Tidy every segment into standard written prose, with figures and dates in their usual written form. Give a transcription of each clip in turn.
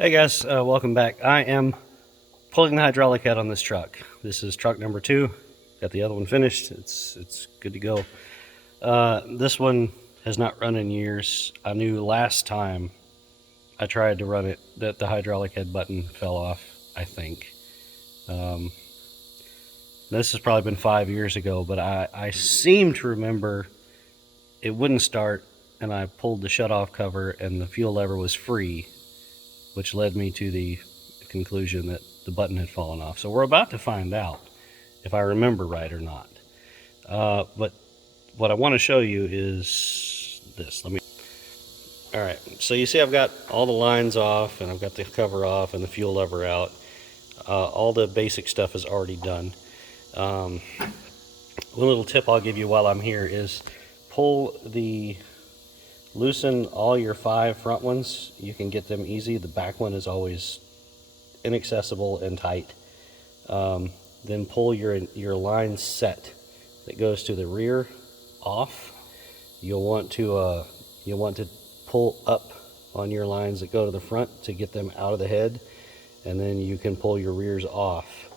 Hey guys, welcome back. I am pulling the hydraulic head on this truck. This is truck number 2. Got the other one finished. It's good to go. This one has not run in years. I knew last time I tried to run it that the hydraulic head button fell off, I think. This has probably been 5 years ago, but I seem to remember it wouldn't start, and I pulled the shutoff cover and the fuel lever was free, which led me to the conclusion that the button had fallen off. So we're about to find out if I remember right or not. But what I want to show you is this. All right, so you see I've got all the lines off and I've got the cover off and the fuel lever out. All the basic stuff is already done. One little tip I'll give you while I'm here is loosen all your 5 front ones. You can get them easy. The back one is always inaccessible and tight. Then pull your line set that goes to the rear off. You'll want to pull up on your lines that go to the front to get them out of the head, and then you can pull your rears off,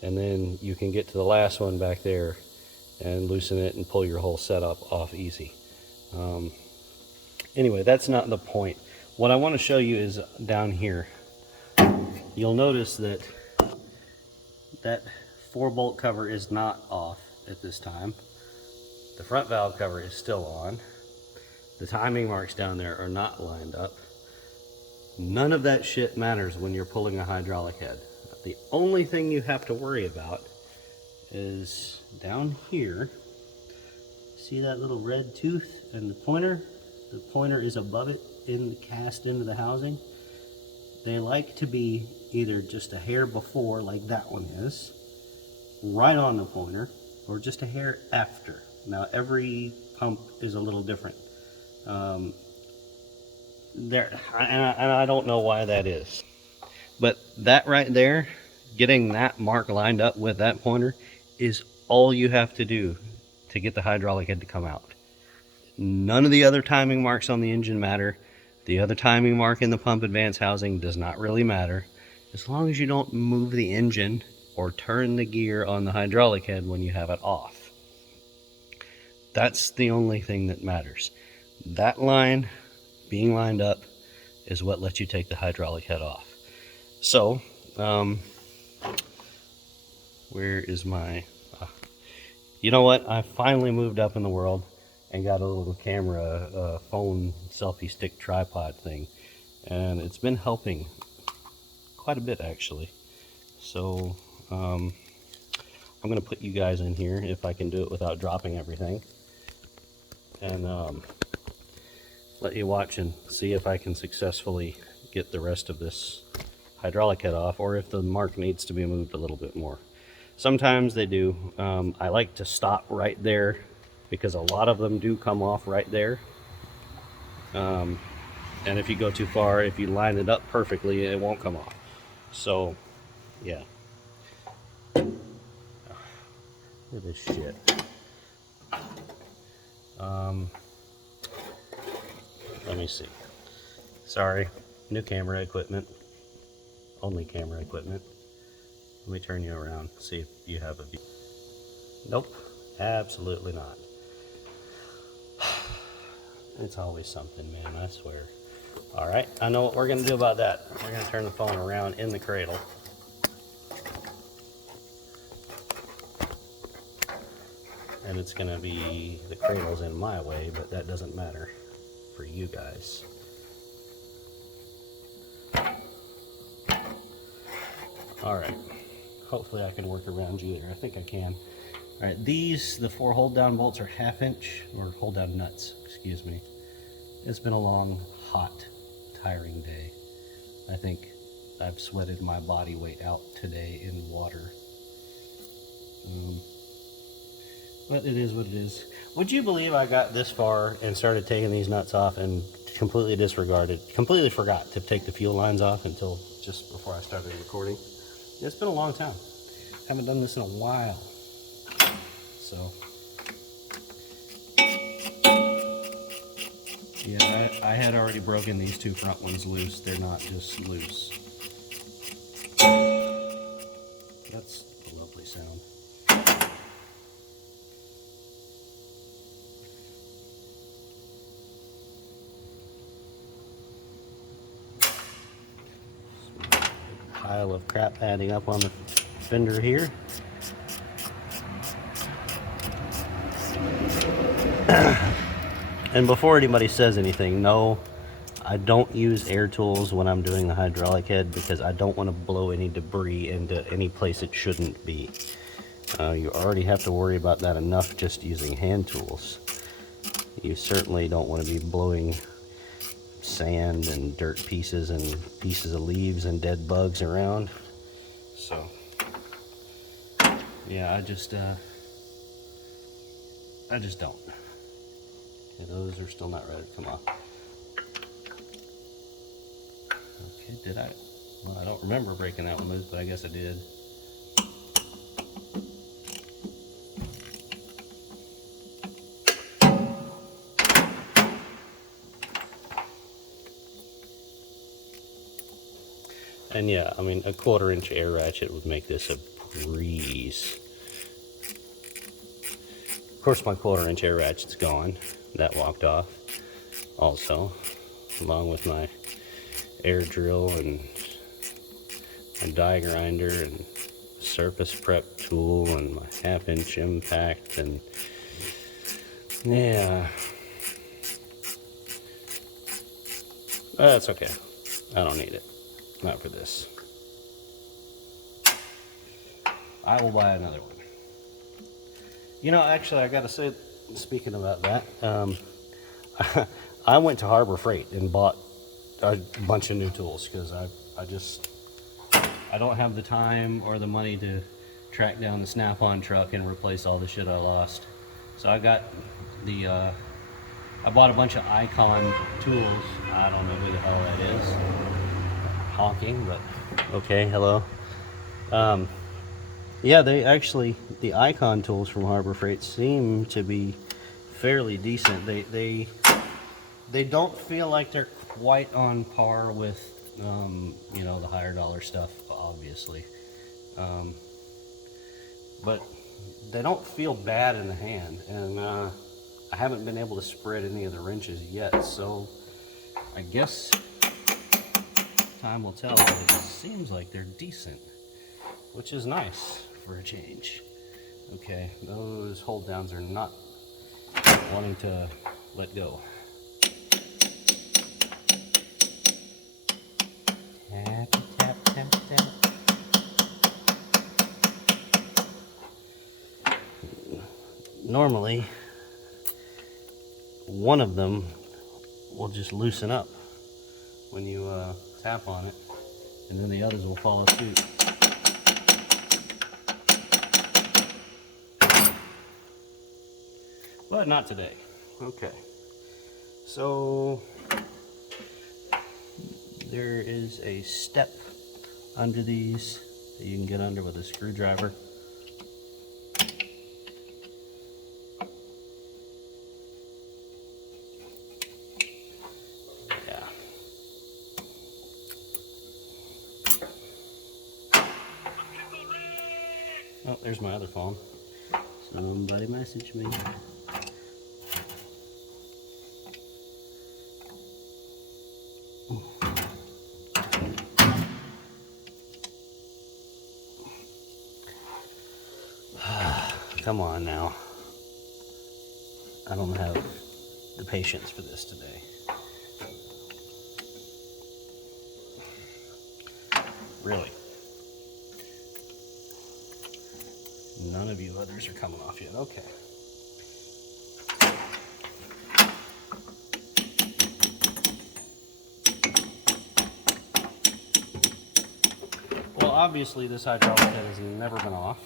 and then you can get to the last one back there and loosen it and pull your whole setup off easy. Anyway, that's not the point. What I want to show you is down here. You'll notice that 4-bolt cover is not off at this time. The front valve cover is still on. The timing marks down there are not lined up. None of that shit matters when you're pulling a hydraulic head. The only thing you have to worry about is down here. See that little red tooth and the pointer? The pointer is above it, cast into the housing. They like to be either just a hair before, like that one is, right on the pointer, or just a hair after. Now every pump is a little different. And I don't know why that is. But that right there, getting that mark lined up with that pointer is all you have to do to get the hydraulic head to come out. None of the other timing marks on the engine matter. The other timing mark in the pump advance housing does not really matter, as long as you don't move the engine or turn the gear on the hydraulic head when you have it off. That's the only thing that matters. That line being lined up is what lets you take the hydraulic head off. So, where is my... you know what? I finally moved up in the world and got a little camera, phone selfie stick tripod thing, and it's been helping quite a bit actually. So I'm gonna put you guys in here if I can do it without dropping everything, and let you watch and see if I can successfully get the rest of this hydraulic head off, or if the mark needs to be moved a little bit more. Sometimes they do. I like to stop right there because a lot of them do come off right there. And if you go too far, if you line it up perfectly, it won't come off. So, yeah. Look at this shit. Let me see. Sorry, new camera equipment. Only camera equipment. Let me turn you around, see if you have a view. Nope, absolutely not. It's always something, man, I swear. All right, I know what we're gonna do about that. We're gonna turn the phone around in the cradle. And it's gonna be, the cradle's in my way, but that doesn't matter for you guys. All right, hopefully I can work around you there. I think I can. All right, the 4 hold down bolts are 1/2 inch, or hold down nuts, excuse me. It's been a long, hot, tiring day. I think I've sweated my body weight out today in water. But it is what it is. Would you believe I got this far and started taking these nuts off and completely forgot to take the fuel lines off until just before I started recording? It's been a long time. Haven't done this in a while. So, Yeah, I had already broken these two front ones loose. They're not just loose. That's a lovely sound. Pile of crap adding up on the fender here. And before anybody says anything, no, I don't use air tools when I'm doing the hydraulic head because I don't want to blow any debris into any place it shouldn't be. You already have to worry about that enough just using hand tools. You certainly don't want to be blowing sand and dirt pieces and pieces of leaves and dead bugs around. So, yeah, I just don't. Okay, those are still not ready to come off. Okay, did I? Well, I don't remember breaking that one loose, but I guess I did. And yeah, I mean, a 1/4-inch air ratchet would make this a breeze. Of course, my 1/4-inch air ratchet's gone. That walked off also, along with my air drill and my die grinder and surface prep tool and my 1/2-inch impact, and yeah, that's okay. I don't need it. Not for this. I will buy another one. You know, actually, I gotta say, speaking about that, I went to Harbor Freight and bought a bunch of new tools because I don't have the time or the money to track down the Snap-on truck and replace all the shit I lost. So I got I bought a bunch of Icon tools. I don't know who the hell that is. Honking, but okay, hello. Yeah, the Icon tools from Harbor Freight seem to be fairly decent. They don't feel like they're quite on par with, you know, the higher dollar stuff, obviously. But they don't feel bad in the hand, and I haven't been able to spread any of the wrenches yet, so I guess time will tell, but it seems like they're decent, which is nice for a change. Okay, those hold downs are not wanting to let go. Tap, tap, tap, tap. Normally, one of them will just loosen up when you tap on it, and then the others will follow suit. But not today. Okay. So there is a step under these that you can get under with a screwdriver. Yeah. Oh, there's my other phone. Somebody message me. Come on now. I don't have the patience for this today. Really. None of you others are coming off yet. Okay. Well, obviously this hydraulic head has never been off.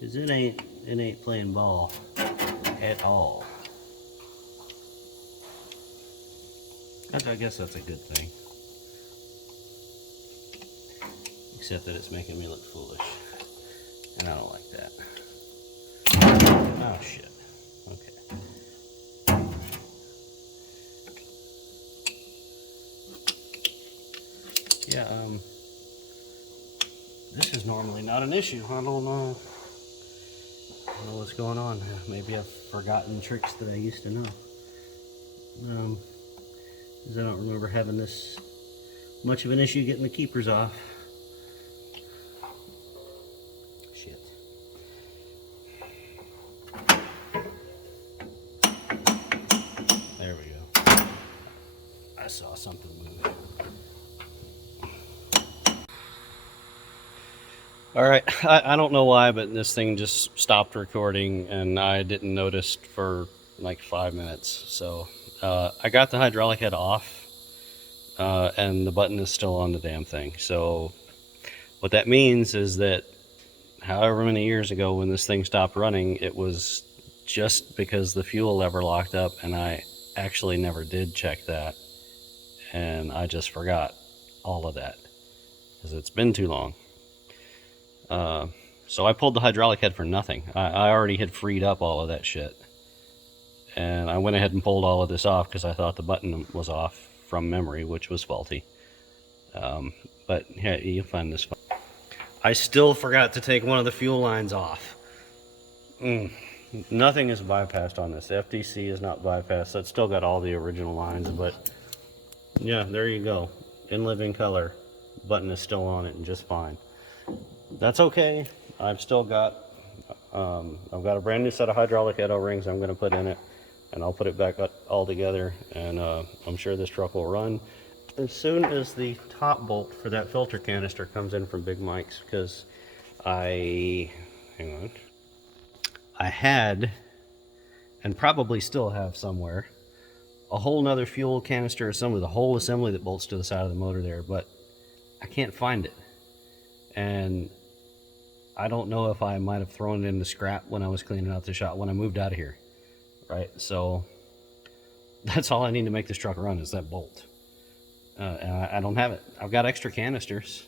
Cause it ain't playing ball at all. I guess that's a good thing. Except that it's making me look foolish. And I don't like that. Oh shit. Okay. Yeah, this is normally not an issue. I don't know what's going on. Maybe I've forgotten tricks that I used to know. Because I don't remember having this much of an issue getting the keepers off. Shit. There we go. I saw something move. Alright, I don't know why, but this thing just stopped recording and I didn't notice for like 5 minutes. So I got the hydraulic head off and the button is still on the damn thing. So what that means is that however many years ago when this thing stopped running, it was just because the fuel lever locked up, and I actually never did check that. And I just forgot all of that because it's been too long. So I pulled the hydraulic head for nothing. I already had freed up all of that shit. And I went ahead and pulled all of this off because I thought the button was off from memory, which was faulty. But yeah, you'll find this fun. I still forgot to take one of the fuel lines off. Nothing is bypassed on this. FDC is not bypassed. It's still got all the original lines, but yeah, there you go. In living color. Button is still on it and just fine. That's okay. I've still got I've got a brand new set of hydraulic head O-rings I'm going to put in it, and I'll put it back all together, and I'm sure this truck will run as soon as the top bolt for that filter canister comes in from Big Mike's, because I had, and probably still have somewhere, a whole nother fuel canister assembly, the whole assembly that bolts to the side of the motor there, but I can't find it. And I don't know if I might have thrown it in the scrap when I was cleaning out the shop when I moved out of here, right? So that's all I need to make this truck run is that bolt. And I don't have it. I've got extra canisters,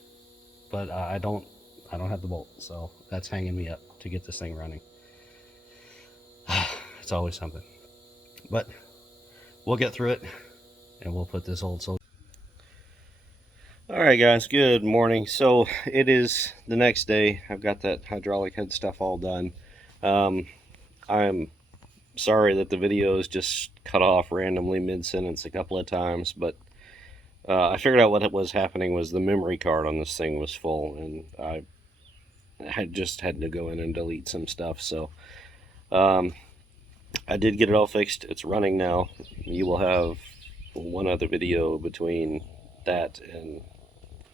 but I don't have the bolt. So that's hanging me up to get this thing running. It's always something, but we'll get through it, and we'll put this old soul. All right, guys, good morning. So it is the next day. I've got that hydraulic head stuff all done. I'm sorry that the videos just cut off randomly mid-sentence a couple of times, but I figured out what was happening was the memory card on this thing was full, and I had just had to go in and delete some stuff. So I did get it all fixed. It's running now. You will have one other video between that and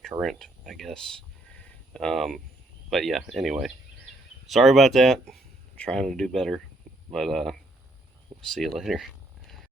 current, I guess. But yeah, anyway, sorry about that. I'm trying to do better, but see you later.